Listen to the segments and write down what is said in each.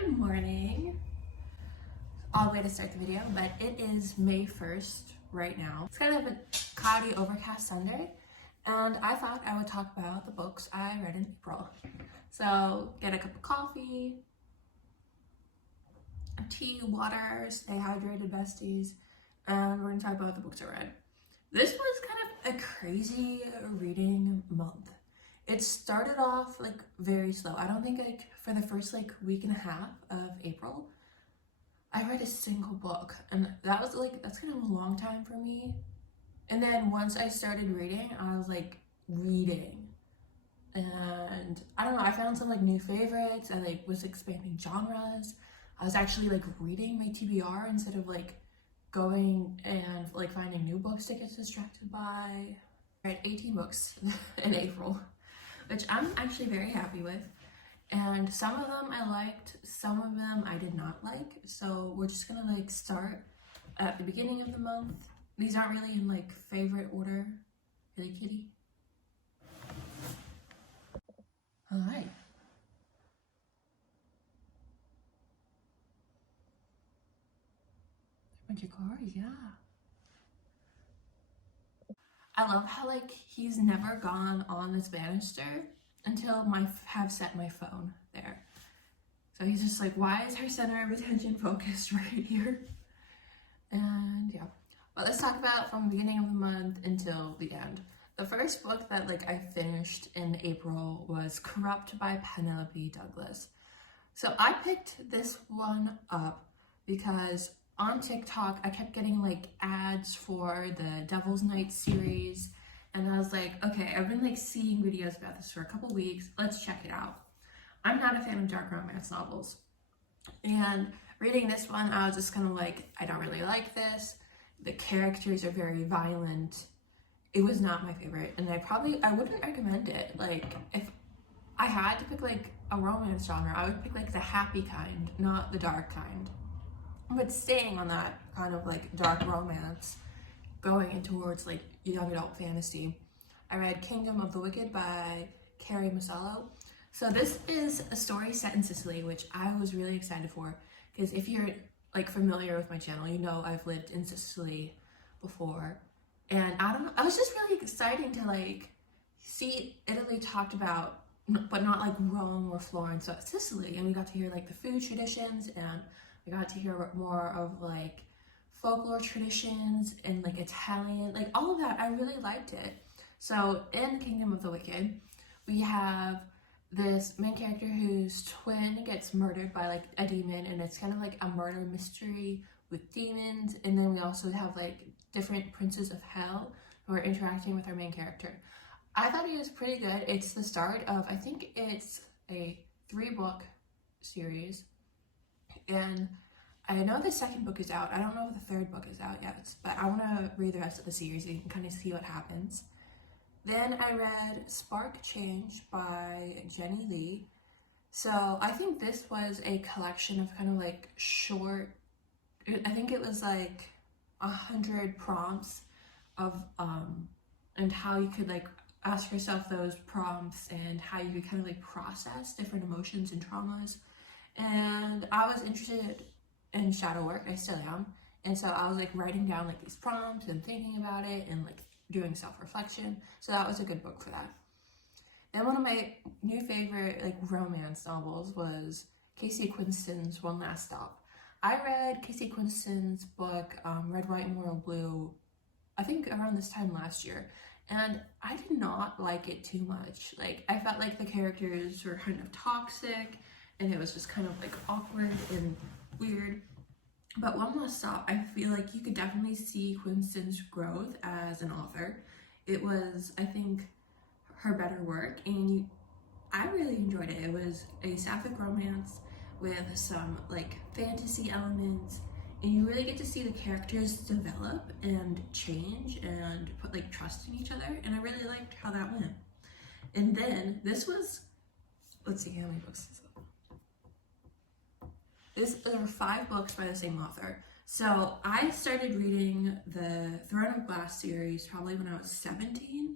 Good morning. All the way to start the video, but it is May 1st right now. It's kind of a cloudy, overcast Sunday, and I thought I would talk about the books I read in April. So get a cup of coffee, tea, water, stay hydrated, besties, and we're gonna talk about the books I read. This was kind of a crazy reading month. It started off like very slow. I don't think for the first week and a half of April, I read a single book, and that's kind of a long time for me. And then once I started reading, I was reading, and I don't know, I found some new favorites. I was expanding genres. I was actually reading my TBR instead of going and finding new books to get distracted by. I read 18 books in April, which I'm actually very happy with. And some of them I liked, some of them I did not like. So we're just gonna start at the beginning of the month. These aren't really in favorite order. Really, kitty? All right. Went your car? Yeah. I love how he's never gone on this banister until have set my phone there. So he's just why is her center of attention focused right here? And yeah, but let's talk about from the beginning of the month until the end. The first book that I finished in April was Corrupt by Penelope Douglas. So I picked this one up because on TikTok I kept getting ads for the Devil's Night series, and I was okay, I've been seeing videos about this for a couple weeks, let's check it out. I'm not a fan of dark romance novels, and reading this one I was just kind of I don't really like this. The characters are very violent. It was not my favorite, and I wouldn't recommend it. If I had to pick a romance genre, I would pick the happy kind, not the dark kind. But staying on that kind of dark romance, going in towards young adult fantasy, I read Kingdom of the Wicked by Kerri Maisalo. So this is a story set in Sicily, which I was really excited for, because if you're familiar with my channel, you know I've lived in Sicily before, and I don't know, I was just really excited to see Italy talked about, but not Rome or Florence, but Sicily, and we got to hear the food traditions, and we got to hear more of folklore traditions and Italian, all of that. I really liked it. So in Kingdom of the Wicked, we have this main character whose twin gets murdered by a demon, and it's kind of a murder mystery with demons. And then we also have different princes of hell who are interacting with our main character. I thought it was pretty good. It's the start of, I think it's a 3-book series, and I know the second book is out. I don't know if the third book is out yet, but I want to read the rest of the series so you can kind of see what happens. Then I read Spark Change by Jenni Lee. So I think this was a collection of kind of short, I think it was 100 prompts of and how you could ask yourself those prompts and how you could kind of process different emotions and traumas. And I was interested in shadow work. I still am, and so I was writing down these prompts and thinking about it and doing self-reflection. So that was a good book for that. Then one of my new favorite romance novels was Casey Quinston's One Last Stop. I read Casey Quinston's book Red, White, and Royal Blue, I think around this time last year, and I did not like it too much. I felt the characters were kind of toxic, and it was just kind of awkward and weird. But One Last Stop, I feel you could definitely see Quinston's growth as an author. It was, I think, her better work, and I really enjoyed it. It was a sapphic romance with some fantasy elements, and you really get to see the characters develop and change and put trust in each other, and I really liked how that went. And then this was, let's see how many books is it? There were 5 books by the same author. So I started reading the Throne of Glass series probably when I was 17,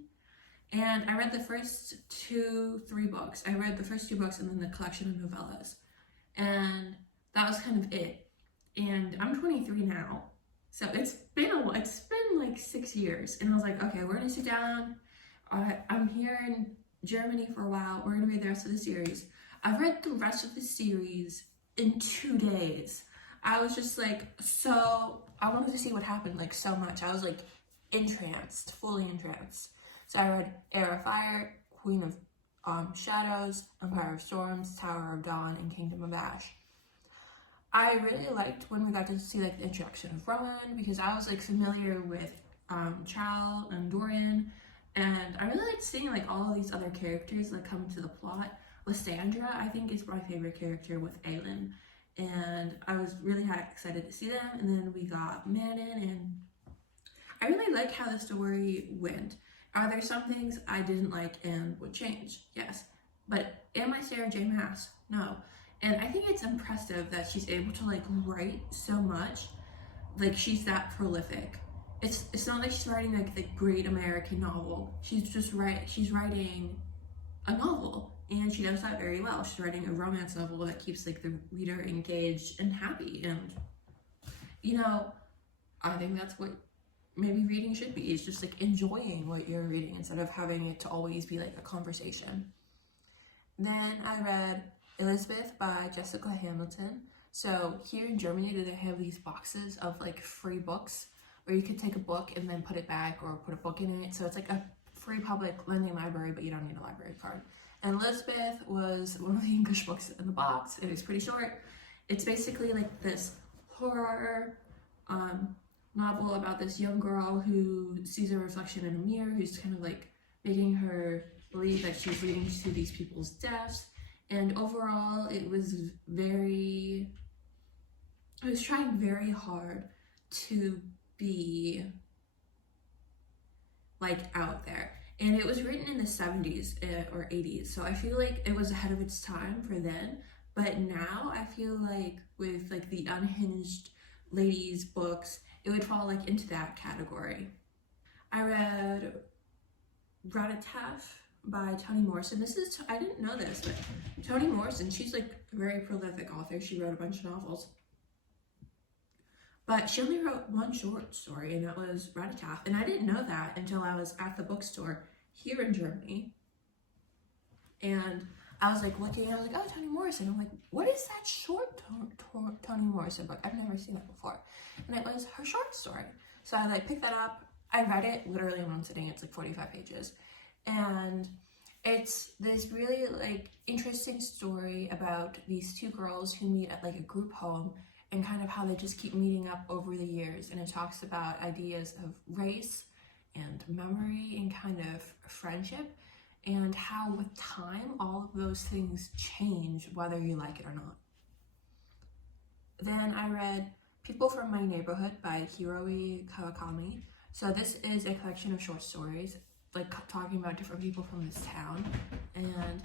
and I read the first 3 books. I read the first 2 books and then the collection of novellas. And that was kind of it. And I'm 23 now, so it's been like 6 years, and I was like, okay, we're gonna sit down. I'm here in Germany for a while. We're gonna read the rest of the series. I've read the rest of the series in 2 days. I was just like, so I wanted to see what happened, like, so much. I was like entranced, fully entranced. So I read Heir of Fire, Queen of Shadows, Empire of Storms, Tower of Dawn, and Kingdom of Ash. I really liked when we got to see like the introduction of Rowan, because I was like familiar with Chal and Dorian, and I really liked seeing like all of these other characters like come to the plot. Lysandra, I think, is my favorite character with Aelin, and I was really excited to see them. And then we got Manon, and I really like how the story went. Are there some things I didn't like and would change? Yes. But am I Sarah J. Maas? No. And I think it's impressive that she's able to like write so much. Like, she's that prolific. It's not like she's writing like the great American novel. She's writing a novel, and she does that very well. She's writing a romance novel that keeps like the reader engaged and happy. And you know, I think that's what maybe reading should be, is just like enjoying what you're reading instead of having it to always be like a conversation. Then I read Elizabeth by Jessica Hamilton. So here in Germany, they have these boxes of like free books where you could take a book and then put it back or put a book in it. So it's like a free public lending library, but you don't need a library card. And Elizabeth was one of the English books in the box. It was pretty short. It's basically like this horror novel about this young girl who sees a reflection in a mirror, who's kind of like making her believe that she's leading to these people's deaths. And overall, it was trying very hard to be like out there. And it was written in the 70s or 80s, so I feel like it was ahead of its time for then. But now I feel like with like the unhinged ladies books, it would fall like into that category. I read Ratataff by Toni Morrison. I didn't know this, but Toni Morrison, she's like a very prolific author. She wrote a bunch of novels, but she only wrote one short story, and that was Ratataff. And I didn't know that until I was at the bookstore here in Germany, and I was like looking, I was like, oh, Toni Morrison. I'm like, what is that short Toni Morrison book? I've never seen it before. And it was her short story. So I like picked that up. I read it literally in one sitting. It's like 45 pages. And it's this really like interesting story about these two girls who meet at like a group home, and kind of how they just keep meeting up over the years. And it talks about ideas of race and memory and kind of friendship, and how with time all of those things change whether you like it or not. Then I read People from My Neighborhood by Hiroi Kawakami. So this is a collection of short stories like talking about different people from this town, and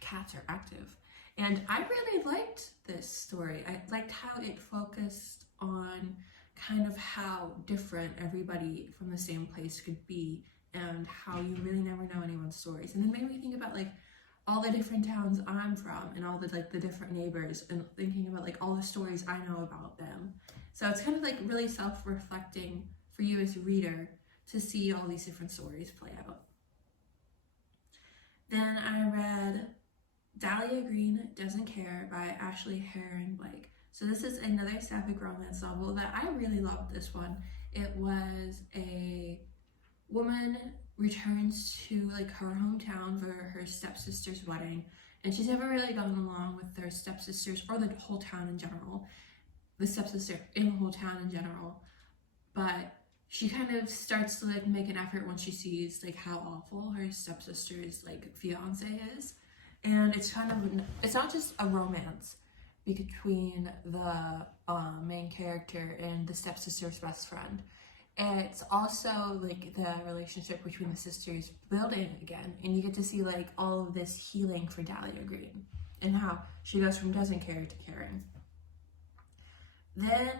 cats are active. And I really liked this story. I liked how it focused on kind of how different everybody from the same place could be, and how you really never know anyone's stories. And then made me think about like all the different towns I'm from, and all the like the different neighbors, and thinking about like all the stories I know about them. So it's kind of like really self-reflecting for you as a reader to see all these different stories play out. Then I read Dahlia Green Doesn't Care by Ashley Herring Blake. So this is another sapphic romance novel that I really loved. This one, it was a woman returns to like her hometown for her stepsister's wedding, and she's never really gotten along with their stepsisters or the whole town in general, the stepsister in the whole town in general. But she kind of starts to like make an effort when she sees like how awful her stepsister's like fiance is. And it's not just a romance between the main character and the stepsister's best friend. It's also like the relationship between the sisters building again, and you get to see like all of this healing for Dahlia Green and how she goes from doesn't care to caring. Then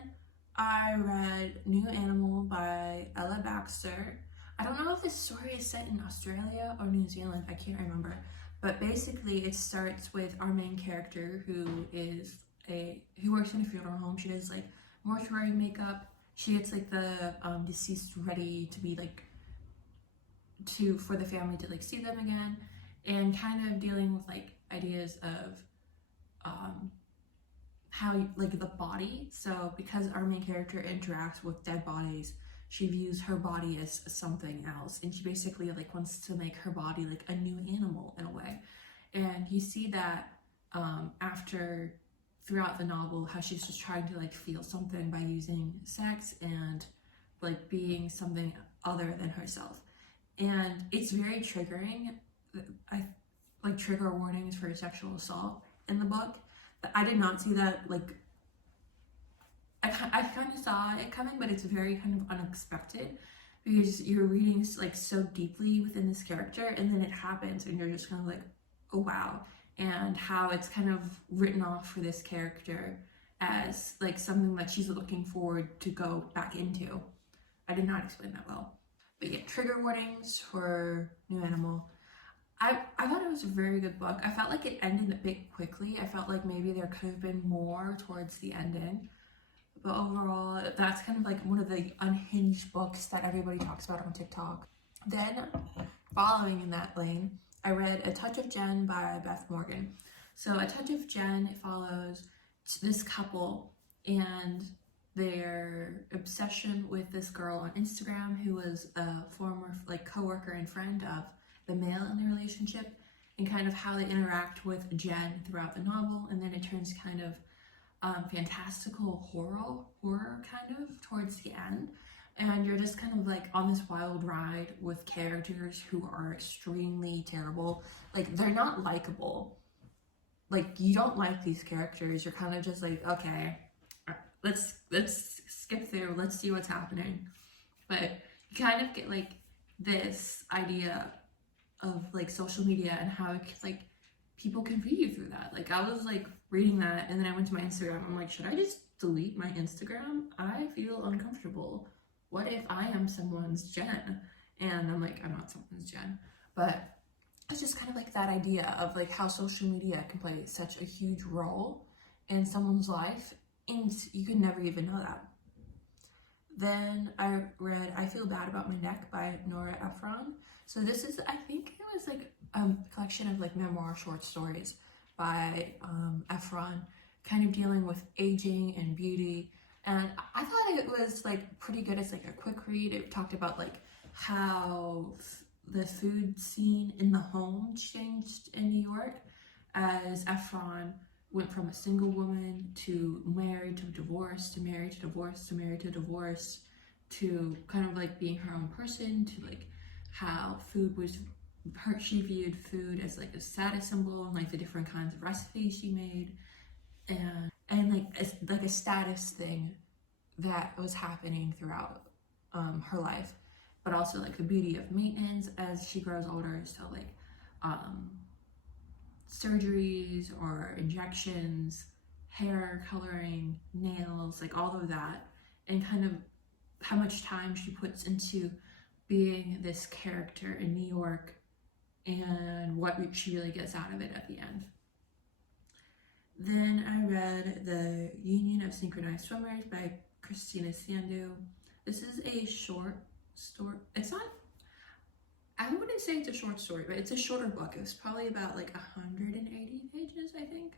I read New Animal by Ella Baxter. I don't know if this story is set in Australia or New Zealand, I can't remember, But basically it starts with our main character who works in a funeral home. She does like mortuary makeup. She gets like the deceased ready to be like for the family to like see them again, and kind of dealing with like ideas of how like the body. So because our main character interacts with dead bodies, she views her body as something else, and she basically like wants to make her body like a new animal in a way. And you see that throughout the novel, how she's just trying to like feel something by using sex and like being something other than herself. And it's very triggering. Like trigger warnings for sexual assault in the book. I did not see that, like, I kind of saw it coming, but it's very kind of unexpected because you're reading like so deeply within this character, and then it happens and you're just kind of like, oh wow. And how it's kind of written off for this character as like something that she's looking forward to go back into. I did not explain that well. But yeah, trigger warnings for new animal. I thought it was a very good book. I felt like it ended a bit quickly. I felt like maybe there could have been more towards the ending. But overall, that's kind of like one of the unhinged books that everybody talks about on TikTok. Then, following in that lane, I read A Touch of Jen by Beth Morgan. So A Touch of Jen follows this couple and their obsession with this girl on Instagram who was a former like coworker and friend of the male in the relationship, and kind of how they interact with Jen throughout the novel. And then it turns kind of fantastical horror kind of towards the end, and you're just kind of like on this wild ride with characters who are extremely terrible. Like, they're not likable. Like, you don't like these characters. You're kind of just like, okay, let's skip through, let's see what's happening. But you kind of get like this idea of like social media and how like people can view you through that. Like, I was like reading that, and then I went to my Instagram. I'm like, should I just delete my Instagram? I feel uncomfortable. What if I am someone's Jen? And I'm like, I'm not someone's Jen. But it's just kind of like that idea of like how social media can play such a huge role in someone's life, and you could never even know that. Then I read I Feel Bad About My Neck by Nora Ephron. So this is, I think it was like a collection of like memoir short stories by Ephron, kind of dealing with aging and beauty. And I thought it was like pretty good as like a quick read. It talked about like how the food scene in the home changed in New York as Ephron went from a single woman to married to divorce to married to divorce to married to divorce to kind of like being her own person, to like how food was she viewed food as like a status symbol, and like the different kinds of recipes she made, and like a status thing that was happening throughout her life, but also like the beauty of maintenance as she grows older. So like surgeries or injections, hair coloring, nails, like all of that, and kind of how much time she puts into being this character in New York and what she really gets out of it at the end. Then I read The Union of Synchronized Swimmers by Christina Sandu. This is a short story. It's not, I wouldn't say it's a short story, but it's a shorter book. It was probably about like 180 pages, I think.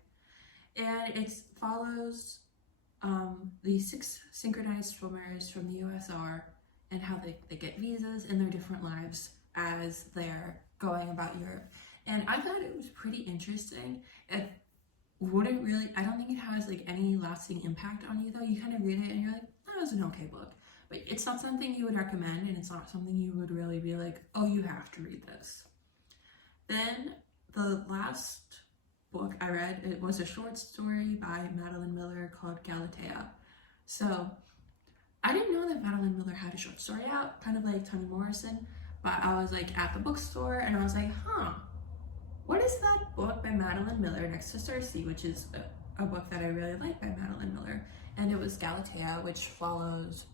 And it follows the 6 synchronized swimmers from the USR and how they get visas and their different lives as they're going about Europe. And I thought it was pretty interesting. It wouldn't really, I don't think it has like any lasting impact on you though. You kind of read it and you're like, that was an okay book. But it's not something you would recommend, and it's not something you would really be like, oh, you have to read this. Then the last book I read, it was a short story by Madeline Miller called Galatea. So I didn't know that Madeline Miller had a short story out, kind of like Toni Morrison, but I was like at the bookstore and I was like, what is that book by Madeline Miller next to Circe, which is a book that I really like by Madeline Miller. And it was Galatea, which follows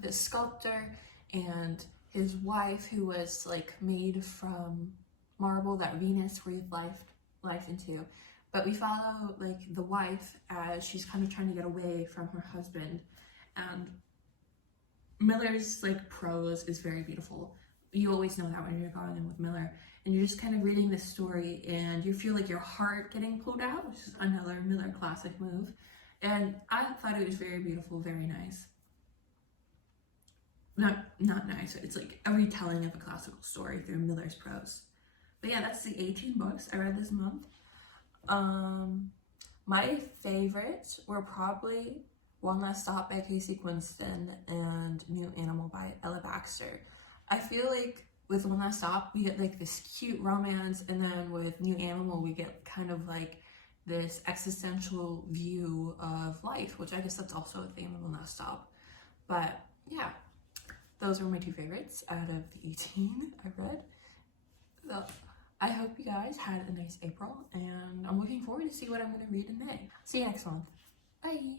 this sculptor and his wife who was like made from marble that Venus breathed life into. But we follow like the wife as she's kind of trying to get away from her husband, and Miller's like prose is very beautiful. You always know that when you're going in with Miller, and you're just kind of reading this story and you feel like your heart getting pulled out, which is another Miller classic move. And I thought it was very beautiful, very nice. Not nice, it's like a retelling of a classical story through Miller's prose. But yeah, that's the 18 books I read this month. My favorites were probably One Last Stop by Casey Quinston and New Animal by Ella Baxter. I feel like with One Last Stop, we get like this cute romance, and then with New Animal, we get kind of like this existential view of life, which I guess that's also a theme of One Last Stop. But yeah, those were my two favorites out of the 18 I read. So I hope you guys had a nice April, and I'm looking forward to see what I'm going to read in May. See you next month. Bye!